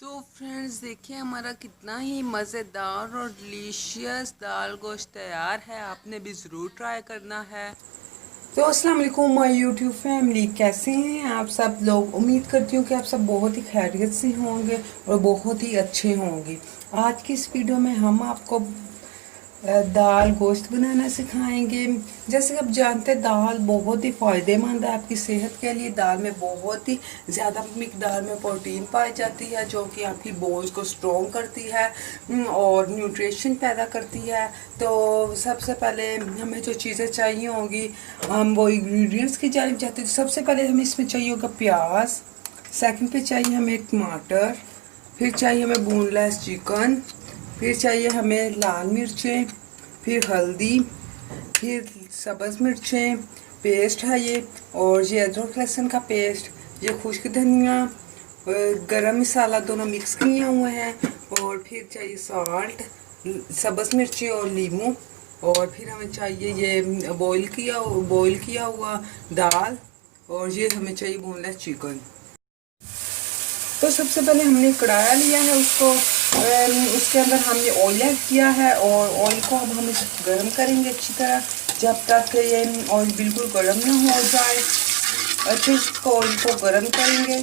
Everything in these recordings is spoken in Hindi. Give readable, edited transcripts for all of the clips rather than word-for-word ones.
तो फ्रेंड्स देखिए हमारा कितना ही मज़ेदार और डिलीशियस दाल गोश्त तैयार है। आपने भी ज़रूर ट्राई करना है। तो अस्सलाम वालेकुम माय यूट्यूब फैमिली, कैसे हैं आप सब लोग। उम्मीद करती हूँ कि आप सब बहुत ही खैरियत से होंगे और बहुत ही अच्छे होंगे। आज की इस वीडियो में हम आपको दाल गोश्त बनाना सिखाएंगे। जैसे कि आप जानते हैं दाल बहुत ही फ़ायदेमंद है आपकी सेहत के लिए। दाल में बहुत ही ज़्यादा मिकदार में प्रोटीन पाई जाती है जो कि आपकी बोन्स को स्ट्रॉन्ग करती है और न्यूट्रिशन पैदा करती है। तो सबसे पहले हमें जो चीज़ें चाहिए होंगी हम वो इंग्रेडिएंट्स की जानिब जाते हैं। तो सबसे पहले हमें इसमें चाहिए होगा प्याज, सेकंड पे चाहिए हमें टमाटर, फिर चाहिए हमें बोनलेस चिकन, फिर चाहिए हमें लाल मिर्चें, फिर हल्दी, फिर सब्ज़ मिर्चें पेस्ट है ये, और ये अदरक लहसुन का पेस्ट, ये खुश्क धनिया, गरम मसाला दोनों मिक्स किए हुए हैं, और फिर चाहिए साल्ट, सब्ज़ मिर्ची और लीमू, और फिर हमें चाहिए ये बॉईल किया हुआ दाल, और ये हमें चाहिए बोनलेस चिकन। तो सबसे पहले हमने कढ़ाया लिया है, उसके अंदर हमने ऑयल ऐड किया है, और ऑयल को अब हम गर्म करेंगे अच्छी तरह जब तक ये ऑयल बिल्कुल गर्म ना हो जाए। अच्छे इसको ऑयल को गर्म करेंगे।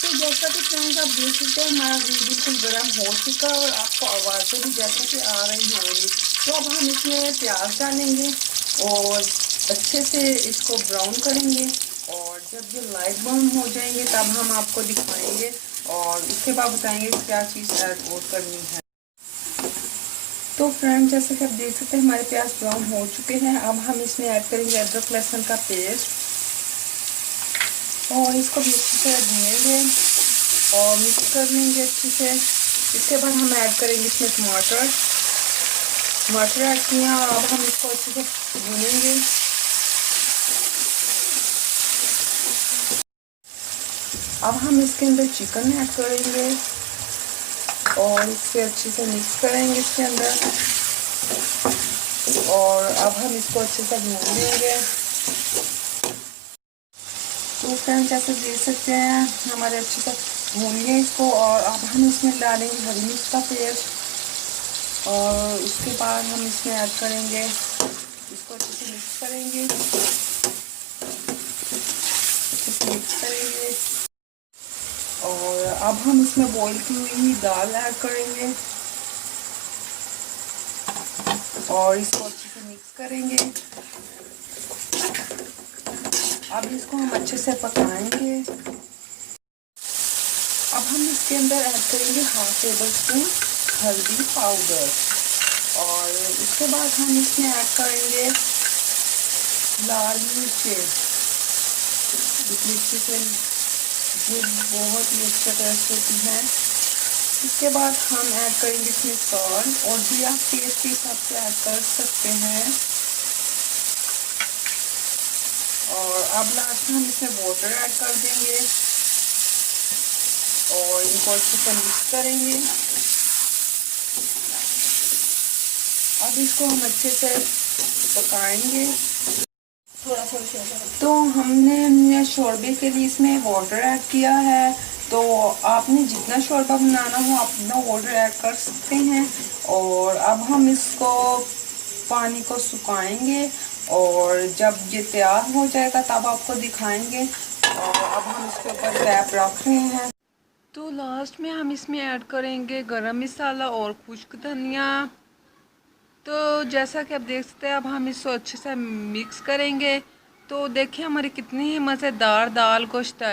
तो जैसा कि फ्रेंड्स आप देख सकते हैं हमारा ऑयल बिल्कुल गर्म हो चुका है और आपको आवाज़ें भी जैसा कि आ रही होंगी। तो अब हम इसमें प्याज डालेंगे और अच्छे से इसको ब्राउन करेंगे, और जब ये लाइट ब्राउन हो जाएंगे तब हम आपको दिखाएंगे और उसके बाद बताएंगे क्या चीज़ ऐड और करनी है। तो फ्रेंड जैसे कि आप देख सकते हैं हमारे प्याज ब्राउन हो चुके हैं। अब हम इसमें ऐड करेंगे अदरक लहसुन का पेस्ट, और इसको भी अच्छी तरह भूनेंगे और मिक्स कर लेंगे अच्छे से। इसके बाद हम ऐड करेंगे इसमें टमाटर ऐड किया, और अब हम इसको अच्छे से भूनेंगे। अब हम इसके अंदर चिकन ऐड करेंगे और इसे अच्छे से मिक्स करेंगे इसके अंदर, और अब हम इसको अच्छे से भून लेंगे। तो फ्रेंड जैसे देख सकते हैं हमारे अच्छे से भून लिए इसको, और अब हम इसमें डालेंगे हरी मिर्च का पेस्ट, और उसके बाद हम इसमें ऐड करेंगे, इसको अच्छे से मिक्स करेंगे, और अब हम इसमें बॉईल की हुई दाल ऐड करेंगे और इसको अच्छे से मिक्स करेंगे। अब इसको हम अच्छे से पकाएंगे। अब हम इसके अंदर ऐड करेंगे हाफ टेबल स्पून हल्दी पाउडर, और उसके बाद हम इसमें ऐड करेंगे लाल मिर्चें। मिर्ची से ये बहुत ही अच्छा टेस्ट होती है। इसके बाद हम ऐड करेंगे इसमें सॉल्ट, और भी आप टेस्ट के हिसाब से ऐड कर सकते हैं। और अब लास्ट में हम इसमें वाटर ऐड कर देंगे और इनको अच्छे से मिक्स करेंगे। अब इसको हम अच्छे से पकाएंगे। तो हमने शोरबे के लिए इसमें वाटर ऐड किया है, तो आपने जितना शोरबा बनाना हो आप उतना वाटर ऐड कर सकते हैं। और अब हम इसको पानी को सुखाएंगे, और जब ये तैयार हो जाएगा तब आपको दिखाएंगे। और अब हम इसके ऊपर रैप रख रहे हैं। तो लास्ट में हम इसमें ऐड करेंगे गरम मसाला और खुश्क धनिया। तो जैसा कि आप देख सकते हैं अब हम इसको अच्छे से मिक्स करेंगे। तो देखिए हमारी कितनी ही मज़ेदार दाल गोश्त